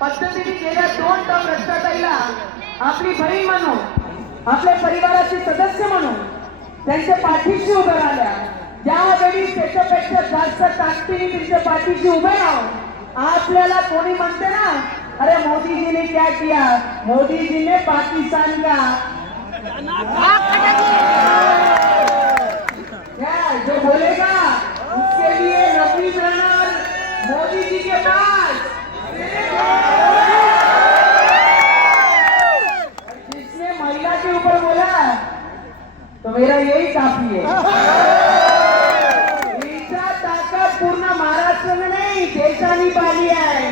पद्धतीने गेल्या दोन टर्म रक्षाताईला आपली बहीण म्हणून आपल्या परिवाराचे सदस्य म्हणून त्यांच्या पाठीशी उभं राहिल्या. ज्यावेळी त्याच्यापेक्षा जास्त ताकदीने त्यांच्या पाठीशी उभे राहून आपल्याला कोणी म्हणते ना अरे मोदी ने क्या किया? मोदी ने पाकिस्तान का क्या जो बोलेगा उसके लिए नवीन रनर मोदी जी के पास और जिसने महिला के ऊपर बोला तो मेरा यही काफी है हिचा ताकद पूर्ण महाराष्ट्र में नहीं देशाने पाली आहे.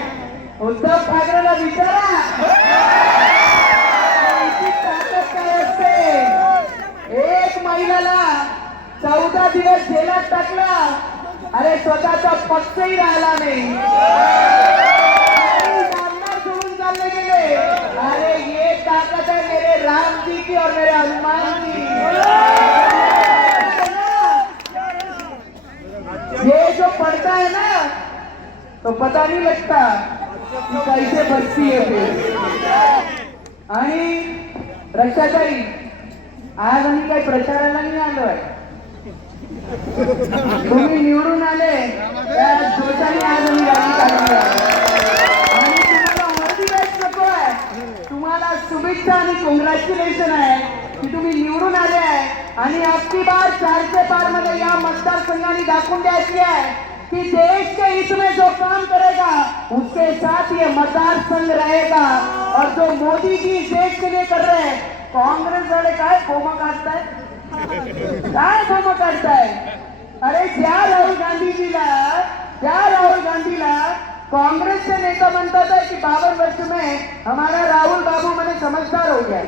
उद्धव ठाकरेला विचारा. ताकद काय असते? एक महिलाला चौदा दिवस जेलात टाकला. अरे स्वतःचा पक्षही राहिला नाही आणि नामदार सोडून चालले गेले अरे ये ताकद है मेरे राम जी की और मेरे हनुमान की ये जो पढ़ता है ना तो पता नहीं लगता कि कैसे बस्ती है फिर आणि रक्षाताई आज आम्ही काही प्रचाराला नाही आलोय. तुम्ही निवडून आले त्या जोशाने आज आम्ही गाडी काढली आणि तुम्हाला वर्दी बॅच नको आहे तुम्हाला शुभेच्छा आणि कॉंग्रॅच्युलेशन आहे की तुम्ही निवडून आले आहे. आणि आपली बार चारशे पारमध्ये या मतदारसंघाने दाखवून द्यायची आहे. कि देश के हित में जो काम करेगा उसके साथ ये मतदार संघ रहेगा। और जो मोदी जी देश के लिए कर रहे हैं कांग्रेस वाले काय कोमा है? काय कोमा है? अरे ज्या राहुल गांधीजीला ज्या राहुल गांधीला कांग्रेस से नेता बनता था कि बावन वर्ष में हमारा राहुल बाबू मैंने समझदार हो गया।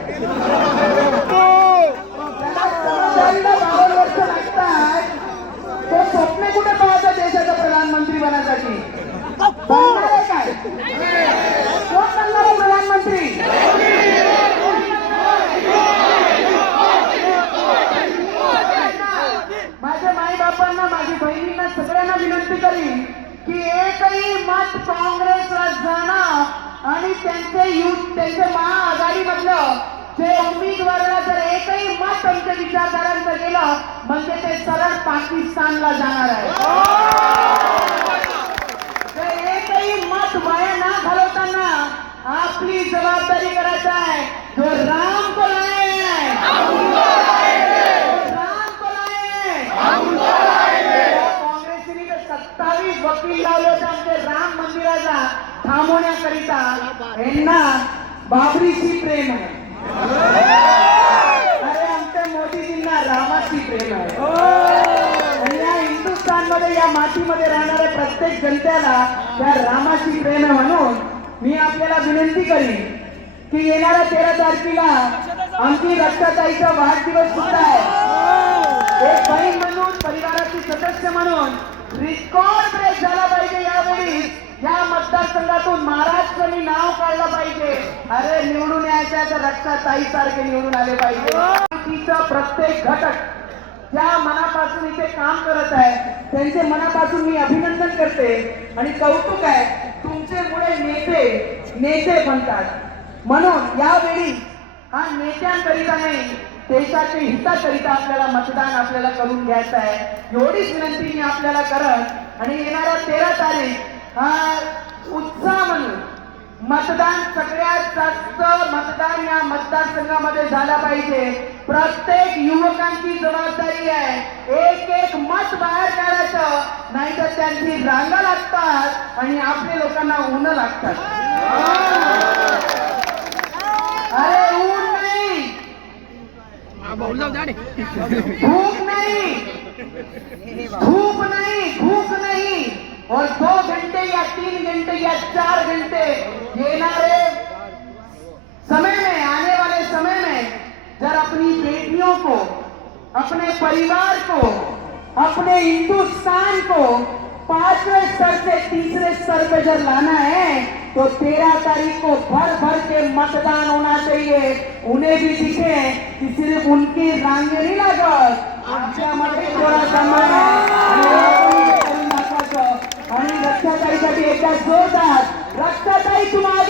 विनंती की एकही मत काँग्रेसला जाणं आणि त्यांचे युथ त्यांचे महाआघाडीमधलं ते उमेदवाराला जर एकही मत त्यांच्या विचारधारांचं गेलं म्हणजे ते सरळ पाकिस्तानला जाणार आहे. तर एकही मत वाया ना घालवताना आपली जबाबदारी करायचं आहे जो राम को लाए हैं राम को लाए हैं काँग्रेसने तर सत्तावीस वकील लावले होते आमचे राम मंदिराचा थांबवण्याकरिता बाबरीशी प्रेम आहे. अरे आमच्या मोदीजींना रामाची प्रेम आहे. आणि या हिंदुस्थानमध्ये या मातीमध्ये राहणाऱ्या प्रत्येक जनतेला त्या रामाची प्रेम आहे म्हणून मी आपल्याला विनंती करीन की येणाऱ्या तेरा तारखेला आमची रक्षाताईचा वाढदिवस सुद्धा आहे. एक बहीण म्हणून परिवाराची सदस्य म्हणून रेकॉर्ड ब्रेक झाला पाहिजे यावेळी. रक्तातून महाराष्ट्राने नाव काढलं पाहिजे. अरे निवडून यायच्या तर रक्षाताई सारखे निवडून आले पाहिजे. तिचा प्रत्येक घटक ज्या मनापासून इथे काम करत आहे. त्यांचे मनापासून मी अभिनंदन करते. आणि कौतुक आहे तुमच्यामुळे नेते नेते बनतात. म्हणून यावेळी हा नेत्यांकरिता नाही देशाच्या हिताकरिता आपल्याला मतदान आपल्याला करून घ्यायचं आहे. एवढीच विनंती मी आपल्याला करत आणि येणारा तेरा तारीख हा उत्साह मतदान सगळ्यात जास्त मतदान या मतदारसंघामध्ये झाला पाहिजे. प्रत्येक युवकांची जबाबदारी आहे. एक एक मत बाहेर काढायचं. नाहीतर त्यांची रांगा लागतात आणि आपल्या लोकांना ऊन लागतात. अरे ऊन नाही. भूक नाही. भूक नाही. भूक नाही. और दो घंटे या तीन घंटे या चार घंटे येणारे समय में, आने वाले समय में, जर अपनी बेटियों को, अपने परिवार को, अपने हिंदुस्तान को पाँचवें स्तर से तीसरे स्तर पे जब लाना है तो तेरह तारीख को भर भर के मतदान होना चाहिए। उन्हें भी दिखे कि सिर्फ़ उनकी रांगे नहीं लागत। Oh tomorrow.